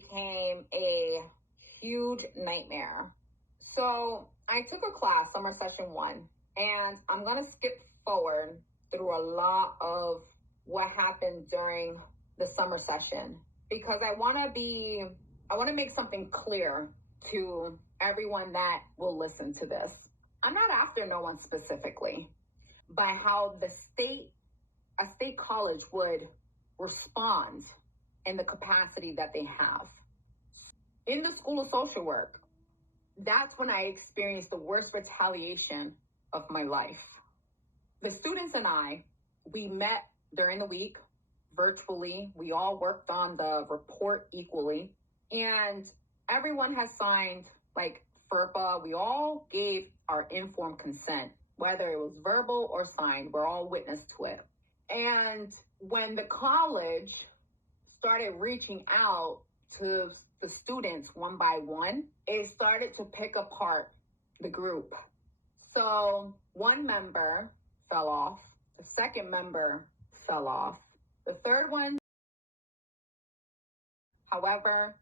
became a huge nightmare. So I took a class, summer session 1, and I'm going to skip forward through a lot of what happened during the summer session because I want to make something clear to everyone that will listen to this. I'm not after no one specifically, but how a state college would respond in the capacity that they have. In the School of Social Work, that's when I experienced the worst retaliation of my life. The students and I, we met during the week virtually. We all worked on the report equally, and everyone has signed like FERPA. We all gave our informed consent, whether it was verbal or signed. We're all witness to it. And when the college started reaching out to the students one by one, it started to pick apart the group. So one member fell off, the second member fell off, the third one, however,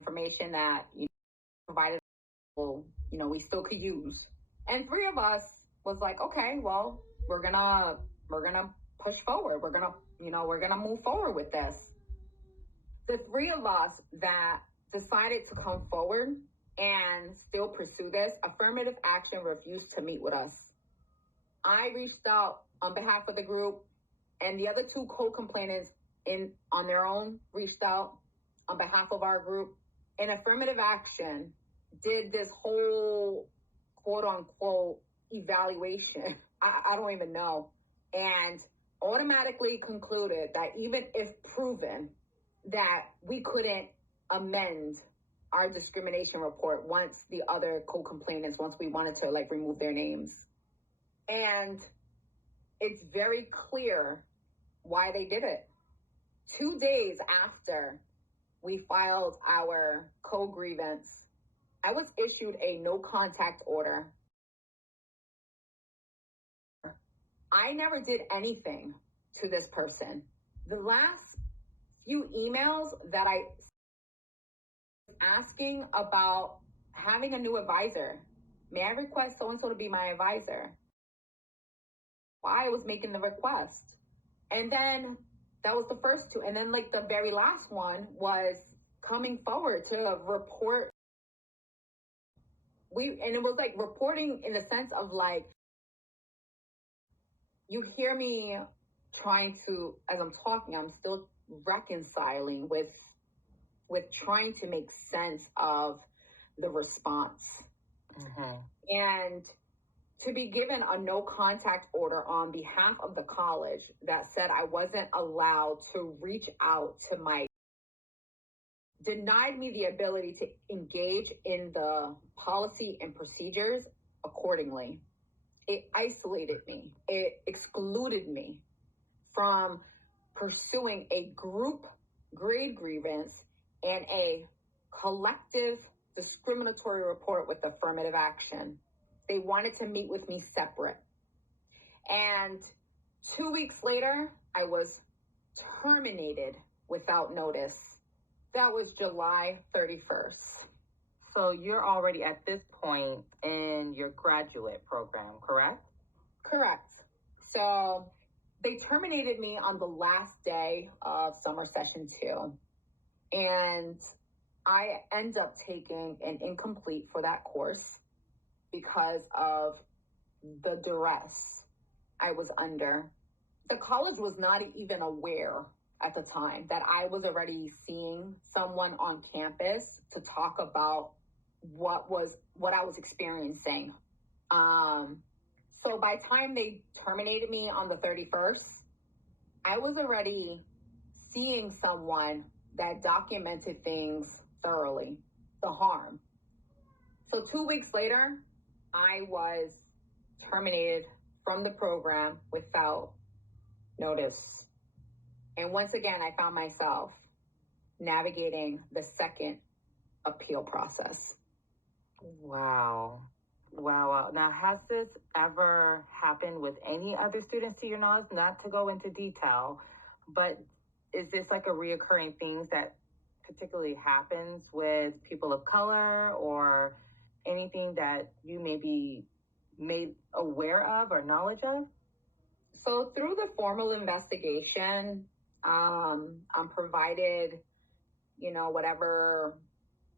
information that provided, we still could use. And 3 of us was like, okay, well, we're gonna push forward. We're gonna move forward with this. The 3 of us that decided to come forward and still pursue this, affirmative action refused to meet with us. I reached out on behalf of the group, and the other 2 co-complainants on their own reached out on behalf of our group. And affirmative action did this whole quote unquote evaluation. I don't even know. And automatically concluded that even if proven that we couldn't amend our discrimination report once the other co-complainants, once we wanted to remove their names. And it's very clear why they did it. 2 days after we filed our co-grievance, I was issued a no contact order. I never did anything to this person. The last few emails that I asking about having a new advisor. May I request so-and-so to be my advisor? Why I was making the request. And then that was the first 2. And then the very last one was coming forward to report. And it was reporting in the sense of you hear me trying to, as I'm talking, I'm still reconciling with trying to make sense of the response. Mm-hmm. And to be given a no contact order on behalf of the college that said I wasn't allowed to reach out to denied me the ability to engage in the policy and procedures accordingly. It isolated me. It excluded me from pursuing a group grade grievance and a collective discriminatory report with affirmative action. They wanted to meet with me separate. And 2 weeks later, I was terminated without notice. That was July 31st. So you're already at this point in your graduate program, correct? Correct. So they terminated me on the last day of summer session 2. And I end up taking an incomplete for that course because of the duress I was under. The college was not even aware at the time that I was already seeing someone on campus to talk about what I was experiencing. So by the time they terminated me on the 31st, I was already seeing someone that documented things thoroughly, the harm. So 2 weeks later, I was terminated from the program without notice. And once again, I found myself navigating the second appeal process. Wow. Now, has this ever happened with any other students to your knowledge? Not to go into detail, but is this a reoccurring thing that particularly happens with people of color, or anything that you may be made aware of or knowledge of? So through the formal investigation, I'm provided, whatever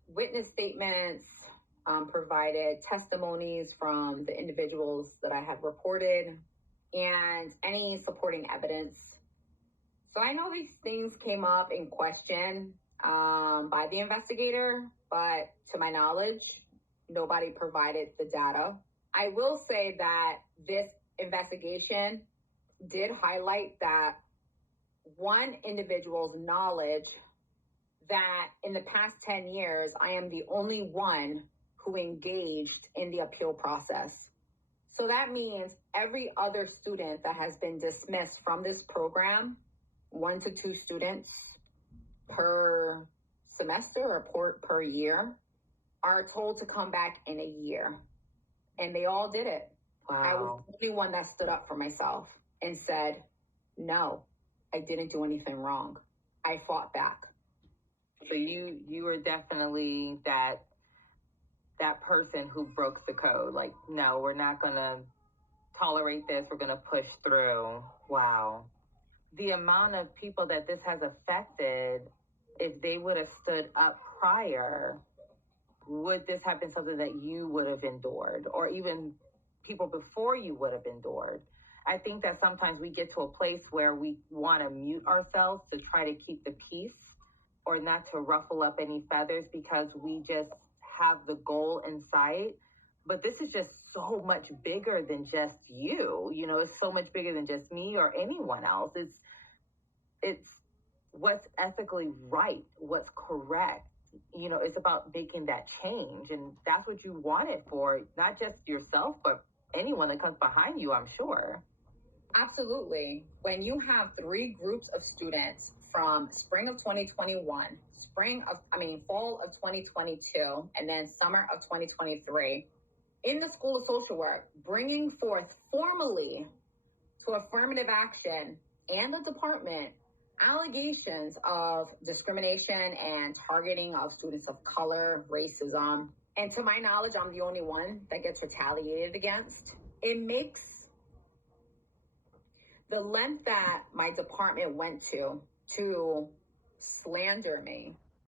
witness statements, provided testimonies from the individuals that I had reported, and any supporting evidence. So I know these things came up in question by the investigator, but to my knowledge, nobody provided the data. I will say that this investigation did highlight that one individual's knowledge that in the past 10 years, I am the only one who engaged in the appeal process. So that means every other student that has been dismissed from this program, 1 to 2 students per semester or per year, are told to come back in a year. And they all did it. Wow. I was the only one that stood up for myself and said, no, I didn't do anything wrong. I fought back. So you were definitely that person who broke the code. Like, no, we're not going to tolerate this. We're going to push through. Wow. The amount of people that this has affected, if they would have stood up prior, would this have been something that you would have endured, or even people before you would have endured? I think that sometimes we get to a place where we want to mute ourselves to try to keep the peace, or not to ruffle up any feathers, because we just have the goal in sight. But this is just so much bigger than just you. It's so much bigger than just me or anyone else. It's what's ethically right, what's correct. It's about making that change. And that's what you want it for, not just yourself, but anyone that comes behind you, I'm sure. Absolutely. When you have 3 groups of students from spring of 2021, fall of 2022, and then summer of 2023, in the School of Social Work, bringing forth formally to affirmative action and the department allegations of discrimination and targeting of students of color, racism, and to my knowledge, I'm the only one that gets retaliated against. It makes the length that my department went to slander me